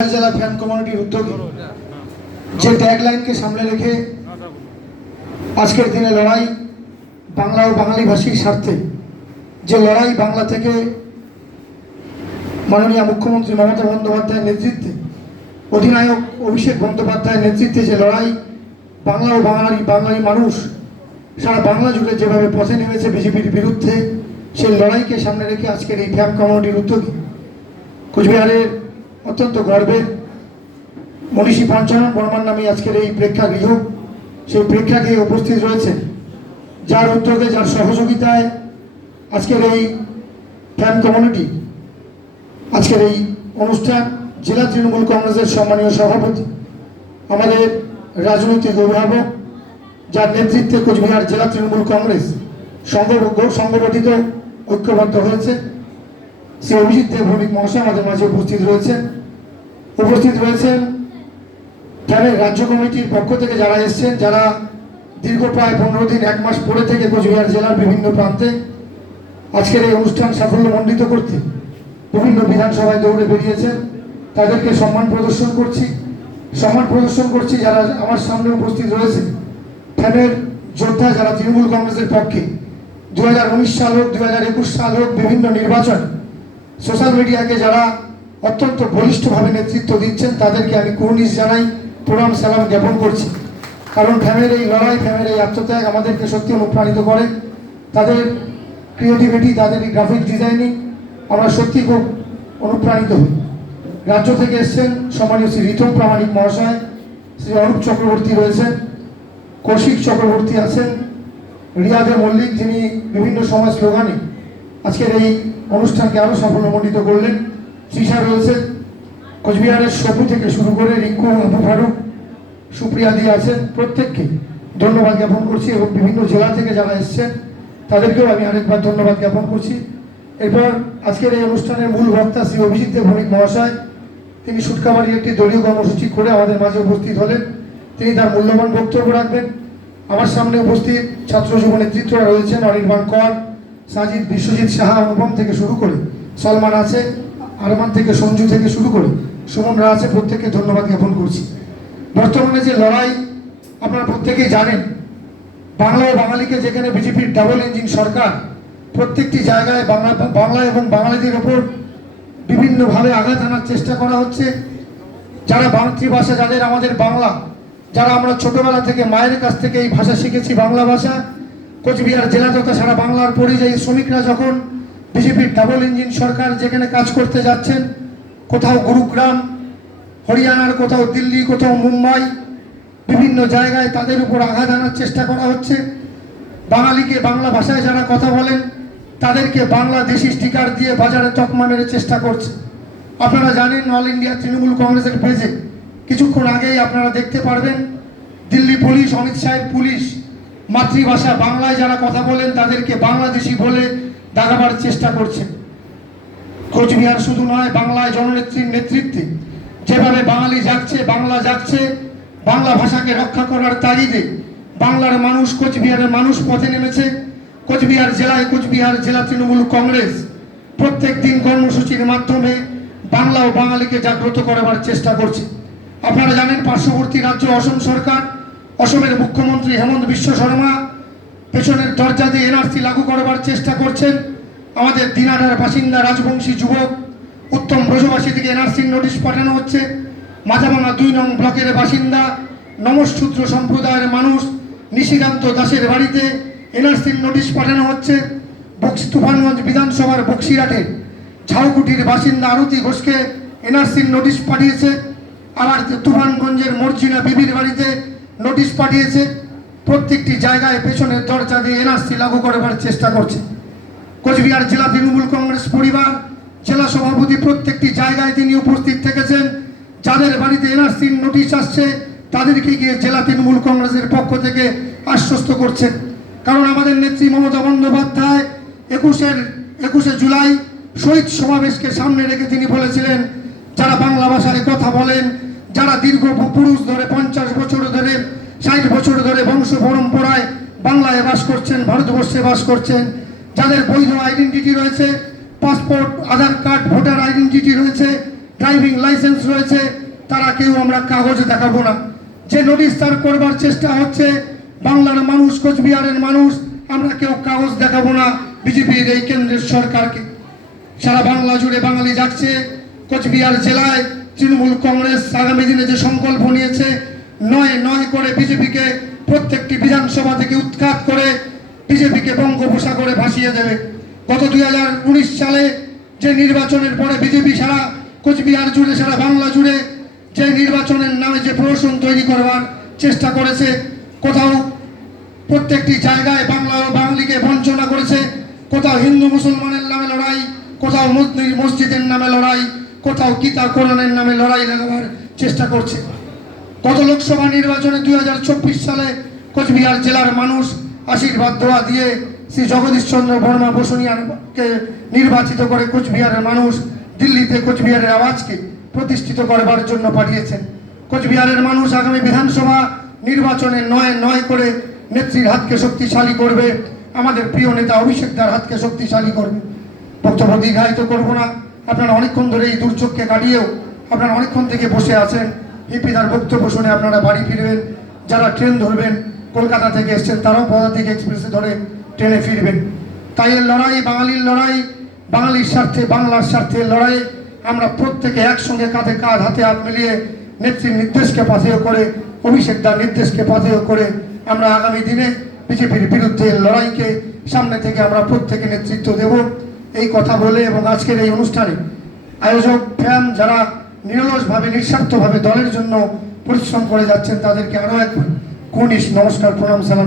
জেলা ফ্যান কমিউনিটির উদ্যোগে যে ট্যাগলাইনকে সামনে রেখে আজকের দিনে লড়াই বাংলা ও বাঙালি ভাষীর স্বার্থে, যে লড়াই বাংলা থেকে মাননীয় মুখ্যমন্ত্রী মমতা বন্দ্যোপাধ্যায়ের নেতৃত্বে, অধিনায়ক অভিষেক বন্দ্যোপাধ্যায়ের নেতৃত্বে যে লড়াই বাংলা ও বাঙালি মানুষ সারা বাংলা জুড়ে যেভাবে পথে নেমেছে বিজেপির বিরুদ্ধে, সেই লড়াইকে সামনে রেখে আজকের এই ফ্যান কমিউনিটির উদ্যোগে কোচবিহারের অত্যন্ত গর্বের মনীষী পঞ্চানন বর্মার নামে আজকের এই প্রেক্ষাগৃহ, সেই প্রেক্ষাগৃহে উপস্থিত রয়েছে যার উদ্যোগে, যার সহযোগিতায় আজকের এই ফ্যান কমিউনিটি, আজকের এই অনুষ্ঠান জেলা তৃণমূল কংগ্রেসের সম্মানীয় সভাপতি, আমাদের রাজনৈতিক অভিভাবক, যার নেতৃত্বে কোচবিহার জেলা তৃণমূল কংগ্রেস সংগঠিত ঐক্যবদ্ধ হয়েছে, শ্রী অভিজিৎ দেব ভৌমিক মহাশয় আমাদের মাঝে উপস্থিত রয়েছেন ফ্যানের রাজ্য কমিটির পক্ষ থেকে যারা এসছেন, যারা দীর্ঘ প্রায় 15 দিন 1 মাস পরে থেকে কোচবিহার জেলার বিভিন্ন প্রান্তে আজকের এই অনুষ্ঠান সাফল্যমণ্ডিত করতে বিভিন্ন বিধানসভায় দৌড়ে বেরিয়েছেন, তাদেরকে সম্মান প্রদর্শন করছি। যারা আমার সামনে উপস্থিত রয়েছে ফ্যানের যোদ্ধা, যারা তৃণমূল কংগ্রেসের পক্ষে 2019 সাল হোক, 2021 সাল হোক, বিভিন্ন নির্বাচন সোশ্যাল মিডিয়াকে যারা অত্যন্ত বলিষ্ঠভাবে নেতৃত্ব দিচ্ছেন, তাদেরকে আমি কুর্নিশ জানাই, প্রণাম সালাম জ্ঞাপন করছি। কারণ ফ্যানের এই লড়াই, ফ্যানের এই আত্মত্যাগ আমাদেরকে সত্যি অনুপ্রাণিত করে। তাদের ক্রিয়েটিভিটি, তাদের এই গ্রাফিক ডিজাইনিং আমরা সত্যি খুব অনুপ্রাণিত হই। রাজ্য থেকে এসছেন সম্মানীয় শ্রী রিতম প্রামাণিক মহাশয়, শ্রী অরূপ চক্রবর্তী রয়েছেন, কৌশিক চক্রবর্তী আছেন, রিয়াদে মল্লিক, যিনি বিভিন্ন সময় স্লোগানে আজকের এই অনুষ্ঠানকে আরও সাফল্যমণ্ডিত করলেন, তৃষা রয়েছে, কোচবিহারের সবু থেকে শুরু করে রিঙ্কু, আবু ফারুক, সুপ্রিয়া দি আছেন, প্রত্যেককে ধন্যবাদ জ্ঞাপন করছি। এবং বিভিন্ন জেলা থেকে যারা এসছেন তাদেরকেও আমি আরেকবার ধন্যবাদ জ্ঞাপন করছি। এরপর আজকের এই অনুষ্ঠানের মূল বক্তা শ্রী অভিজিৎ দেব ভৌমিক মহাশয়, তিনি সুটকাবাড়ির একটি দলীয় কর্মসূচি করে আমাদের মাঝে উপস্থিত হলেন, তিনি তার মূল্যবান বক্তব্য রাখবেন। আমার সামনে উপস্থিত ছাত্র যুব নেতৃত্বরা রয়েছেন, অনির্বাণ কর, সাজিদ, বিশ্বজিৎ সাহা, অনুপম থেকে শুরু করে সলমান আছে, আরমান থেকে সঞ্জু থেকে শুরু করে সুমনরা আছে, প্রত্যেককে ধন্যবাদ জ্ঞাপন করছি। বর্তমানে যে লড়াই আপনারা প্রত্যেকেই জানেন, বাংলা ও বাঙালিকে যেখানে বিজেপির ডাবল ইঞ্জিন সরকার প্রত্যেকটি জায়গায় বাংলা এবং বাঙালিদের ওপর বিভিন্নভাবে আঘাত আনার চেষ্টা করা হচ্ছে। যারা মাতৃভাষা, যাদের আমাদের বাংলা, যারা আমরা ছোটবেলা থেকে মায়ের কাছ থেকে এই ভাষা শিখেছি, বাংলা ভাষা, কোচবিহার জেলা তথা সারা বাংলার পরিযায়ী শ্রমিকরা যখন বিজেপির ডাবল ইঞ্জিন সরকার যেখানে কাজ করতে যাচ্ছেন, কোথাও গুরুগ্রাম হরিয়ানার, কোথাও দিল্লি, কোথাও মুম্বাই, বিভিন্ন জায়গায় তাদের উপর আঘাত আনার চেষ্টা করা হচ্ছে। বাঙালিকে, বাংলা ভাষায় যারা কথা বলেন তাদেরকে বাংলাদেশি স্টিকার দিয়ে বাজারে তকমা মেরে চেষ্টা করছে। আপনারা জানেন, অল ইন্ডিয়া তৃণমূল কংগ্রেসের পেজে কিছুক্ষণ আগেই আপনারা দেখতে পারবেন, দিল্লি পুলিশ, অমিত শাহের পুলিশ মাতৃভাষা বাংলায় যারা কথা বলেন তাদেরকে বাংলাদেশি বলে দাগাবার চেষ্টা করছে। কোচবিহার শুধু নয়, বাংলায় জননেত্রীর নেতৃত্বে যেভাবে বাঙালি জাগছে, বাংলা জাগছে, বাংলা ভাষাকে রক্ষা করার তাগিদে বাংলার মানুষ, কোচবিহারের মানুষ পথে নেমেছে। কোচবিহার জেলা তৃণমূল কংগ্রেস প্রত্যেক দিন কর্মসূচির মাধ্যমে বাংলা ও বাঙালিকে জাগ্রত করাবার চেষ্টা করছে। আপনারা জানেন, পার্শ্ববর্তী রাজ্য অসম সরকার, অসমের মুখ্যমন্ত্রী হেমন্ত বিশ্ব শর্মা পেছনের দরজা দিয়ে এনআরসি লাগু করবার চেষ্টা করছেন। আমাদের দিনাটার বাসিন্দা রাজবংশী যুবক উত্তম ব্রজবাসী থেকে এনআরসির নোটিশ পাঠানো হচ্ছে। মাথাভাঙা 2 নং ব্লকের বাসিন্দা নমশূদ্র সম্প্রদায়ের মানুষ নিশিকান্ত দাসের বাড়িতে এনআরসির নোটিশ পাঠানো হচ্ছে। তুফানগঞ্জ বিধানসভার বক্সিরহাটের ঝাউকুটির বাসিন্দা আরতি ঘোষকে এনআরসির নোটিশ পাঠিয়েছে। আবার তুফানগঞ্জের মর্জিনা বিবির বাড়িতে নোটিশ পাঠিয়েছে। প্রত্যেকটি জায়গায় পেছনের দরজা দিয়ে এনআরসি লাগু করবার চেষ্টা করছে। কোচবিহার জেলা তৃণমূল কংগ্রেস পরিবার, জেলা সভাপতি প্রত্যেকটি জায়গায় তিনি উপস্থিত থেকেছেন। যাদের বাড়িতে এনআরসির নোটিশ আসছে তাদেরকে গিয়ে জেলা তৃণমূল কংগ্রেসের পক্ষ থেকে আশ্বস্ত করছেন। কারণ আমাদের নেত্রী মমতা বন্দ্যোপাধ্যায় 21শে জুলাই শহীদ সমাবেশকে সামনে রেখে তিনি বলেছিলেন, যারা বাংলা ভাষায় কথা বলেন, যারা দীর্ঘ পুরুষ ধরে 50 বছর ধরে, 60 বছর ধরে বংশ পরম্পরায় বাংলায় বাস করছেন, ভারতবর্ষে বাস করছেন, যাদের বৈধ আইডেন্টিটি রয়েছে, পাসপোর্ট, আধার কার্ড, ভোটার আইডেন্টিটি রয়েছে, ড্রাইভিং লাইসেন্স রয়েছে, তারা কেউ আমরা কাগজে দেখাবো না। যে নোটিশ তার করবার চেষ্টা হচ্ছে বাংলার মানুষ, কোচবিহারের মানুষ, আমরা কেউ কাগজ দেখাবো না বিজেপির এই কেন্দ্রের সরকারকে। সারা বাংলা জুড়ে বাঙালি যাচ্ছে। কোচবিহার জেলায় তৃণমূল কংগ্রেস আগামী দিনে যে সংকল্প নিয়েছে, নয় নয় করে বিজেপিকে প্রত্যেকটি বিধানসভা থেকে উৎখাত করে বিজেপিকে বঙ্গোপসাগরে ভাসিয়ে দেবে। গত 2019 সালে যে নির্বাচনের পরে বিজেপি সারা কোচবিহার জুড়ে, সারা বাংলা জুড়ে যে নির্বাচনের নামে যে প্রহসন তৈরি করবার চেষ্টা করেছে, কোথাও প্রত্যেকটি জায়গায় বাংলা ও বাঙালিকে বঞ্চনা করেছে, কোথাও হিন্দু মুসলমানের নামে লড়াই, কোথাও মসজিদের নামে লড়াই, কোথাও গীতা কোরআনের নামে লড়াই লাগাবার চেষ্টা করছে। গত লোকসভা নির্বাচনে 2024 সালে কোচবিহার জেলার মানুষ আশীর্বাদ দোয়া দিয়ে শ্রী জগদীশ চন্দ্র বর্মা বসুনিয়াকে নির্বাচিত করে কোচবিহারের মানুষ দিল্লিতে কোচবিহারের আওয়াজকে প্রতিষ্ঠিত করবার জন্য পাঠিয়েছেন। কোচবিহারের মানুষ আগামী বিধানসভা নির্বাচনে নয় নয় করে নেত্রীর হাতকে শক্তিশালী করবে, আমাদের প্রিয় নেতা অভিষেক দার হাতকে শক্তিশালী করবে। বক্তব্য দীর্ঘায়িত করবো না। আপনারা অনেকক্ষণ ধরে এই দুর্যোগকে কাটিয়েও আপনারা অনেকক্ষণ থেকে বসে আছেন। হিপিদার বক্তব্য শুনে আপনারা বাড়ি ফিরবেন। যারা ট্রেন ধরবেন, কলকাতা থেকে এসছেন, তারাও পদাতিক এক্সপ্রেসে ধরে ট্রেনে ফিরবেন। তাই এর লড়াই বাঙালির লড়াই, বাঙালির স্বার্থে, বাংলার স্বার্থে লড়াই। আমরা প্রত্যেকে একসঙ্গে কাঁধে কাঁধ, হাতে হাত মিলিয়ে নেত্রীর নির্দেশকে পাথেয় করে, অভিষেক দার নির্দেশকে পাথেয় করে আমরা আগামী দিনে বিজেপির বিরুদ্ধে লড়াইকে সামনে থেকে আমরা প্রত্যেকে নেতৃত্ব দেব। এই কথা বলে এবং আজকের এই অনুষ্ঠানে আয়োজক ফ্যান যারা নিরলসভাবে, নিঃস্বার্থভাবে দলের জন্য পরিশ্রম করে যাচ্ছেন, তাদেরকে আরও একবার নমস্কার, প্রণাম, সালাম।